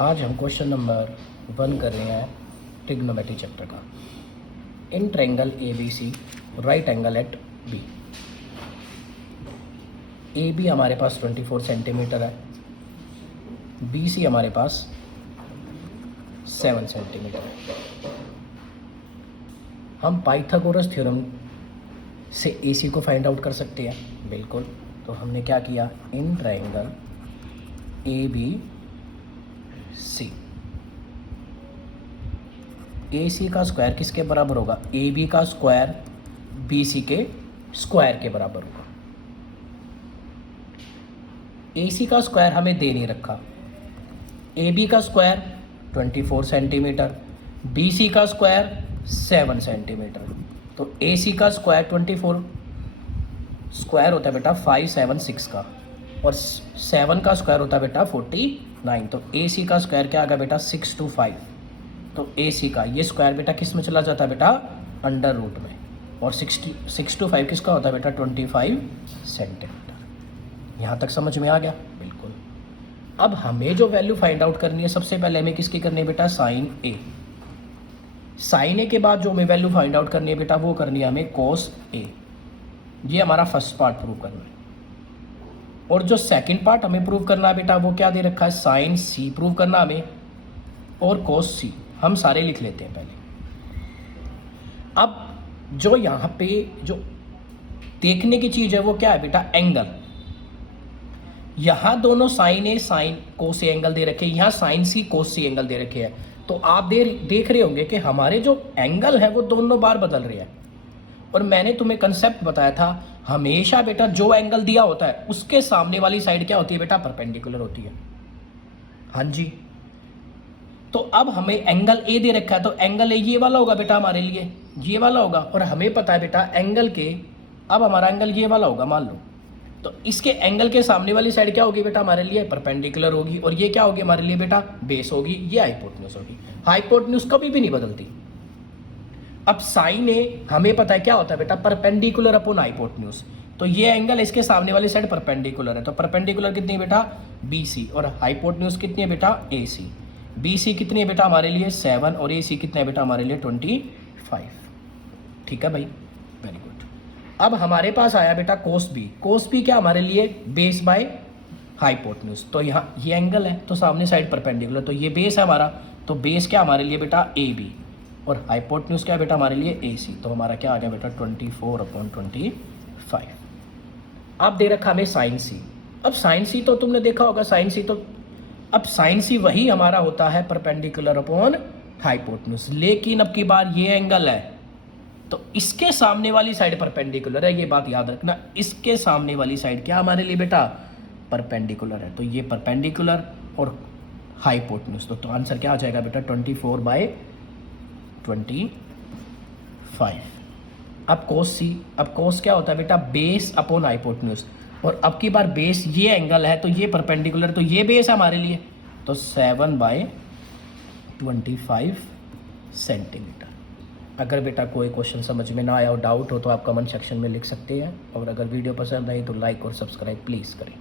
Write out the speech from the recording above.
आज हम question number 1 कर रहे हैं ट्रिग्नोमेट्री चैप्टर का। In triangle A B C right angle at B. A B हमारे पास 24 सेंटीमीटर है, बी सी हमारे पास 7 सेंटीमीटर है। हम पाइथागोरस थ्योरम से ए सी को फाइंड आउट कर सकते हैं, बिल्कुल। तो हमने क्या किया, इन ट्रायंगल ए बी सी, ए सी का स्क्वायर किसके बराबर होगा, ए बी का स्क्वायर बी सी के स्क्वायर के बराबर होगा। ए सी का स्क्वायर हमें दे नहीं रखा, ए बी का स्क्वायर 24 सेंटीमीटर, बी सी का स्क्वायर 7 सेंटीमीटर। तो ए सी का स्क्वायर 24 स्क्वायर होता है बेटा 576 का, और 7 का स्क्वायर होता है बेटा 49। तो ए सी का स्क्वायर क्या आ गया बेटा 625। तो ए सी का ये स्क्वायर बेटा किस में चला जाता है बेटा, अंडर रूट में। और 625 किसका होता है बेटा 25 सेंटीमीटर। यहाँ तक समझ में आ गया, बिल्कुल। अब हमें जो वैल्यू फाइंड आउट करनी है, सबसे पहले हमें किसकी करनी है बेटा, साइन ए। साइन ए के बाद जो हमें वैल्यू फाइंड आउट करनी है बेटा, वो करनी है हमें कोस ए। ये हमारा फर्स्ट पार्ट प्रूव करना है। और जो सेकंड पार्ट हमें प्रूव करना है बेटा, वो क्या दे रखा है, साइन सी प्रूव करना हमें, और कोस सी। हम सारे लिख लेते हैं पहले। अब जो यहाँ पे जो देखने की चीज है वो क्या है बेटा, एंगल। यहाँ दोनों sine A sine cos A angle दे रखे हैं, यहाँ साइन सी कोस सी एंगल दे रखे हैं। तो आप देख रहे होंगे कि हमारे जो एंगल है वो दोनों बार बदल रहे हैं। और मैंने तुम्हें कंसेप्ट बताया था, हमेशा बेटा जो एंगल दिया होता है उसके सामने वाली साइड क्या होती है बेटा, परपेंडिकुलर होती है। हाँ जी। तो अब हमें एंगल ए दे रखा है, तो एंगल ए ये वाला होगा बेटा हमारे लिए, ये वाला होगा। और हमें पता है बेटा एंगल के, अब हमारा एंगल ये वाला होगा मान लो, तो इसके एंगल के सामने वाली साइड क्या होगी बेटा हमारे लिए, परपेंडिकुलर होगी। और ये क्या होगी हमारे लिए बेटा, बेस होगी। ये हाइपोटेन्यूज होगी। हाइपोटेन्यूज कभी भी नहीं बदलती। अब साइन ए हमें पता है क्या होता है बेटा, परपेंडिकुलर अपॉन हाइपोटेन्यूज। तो ये एंगल इसके सामने वाली साइड परपेंडिकुलर है, तो परपेंडिकुलर कितनी है बेटा, बी सी। और हाइपोटेन्यूज कितनी है बेटा, ए सी। बी सी कितनी है बेटा हमारे लिए 7, और ए सी कितना है बेटा हमारे लिए 25। ठीक है भाई, वेरी गुड। अब हमारे पास आया बेटा कोस बी। कोस बी क्या हमारे लिए, बेस बाय हाइपोटेन्यूज। तो यहाँ ये एंगल है, तो सामने साइड परपेंडिकुलर, तो ये बेस है हमारा। तो बेस क्या हमारे लिए बेटा, ए बी। और हाइपोटेन्यूज क्या है बेटा हमारे लिए, ए सी। तो हमारा क्या आ गया बेटा 24/25। अब दे रखा हमें साइन सी। अब साइन सी तो तुमने देखा होगा, साइन सी तो, अब साइन सी वही हमारा होता है परपेंडिकुलर अपॉन हाइपोटेन्यूज। लेकिन अब की बार ये एंगल है, तो इसके सामने वाली साइड परपेंडिकुलर है, ये बात याद रखना। इसके सामने वाली साइड क्या हमारे लिए बेटा, परपेंडिकुलर है। तो ये परपेंडिकुलर और हाइपोटेन्यूज, तो आंसर क्या आ जाएगा बेटा 24/25। अब कोस सी, अब कोस क्या होता है बेटा, बेस अपॉन हाइपोटेन्यूज। और अब की बार बेस ये एंगल है, तो ये परपेंडिकुलर, तो ये बेस है हमारे लिए, तो 7/25 सेंटीमीटर। अगर बेटा कोई क्वेश्चन समझ में ना आया हो, डाउट हो, तो आप कमेंट सेक्शन में लिख सकते हैं। और अगर वीडियो पसंद आई तो लाइक और सब्सक्राइब प्लीज़ करें।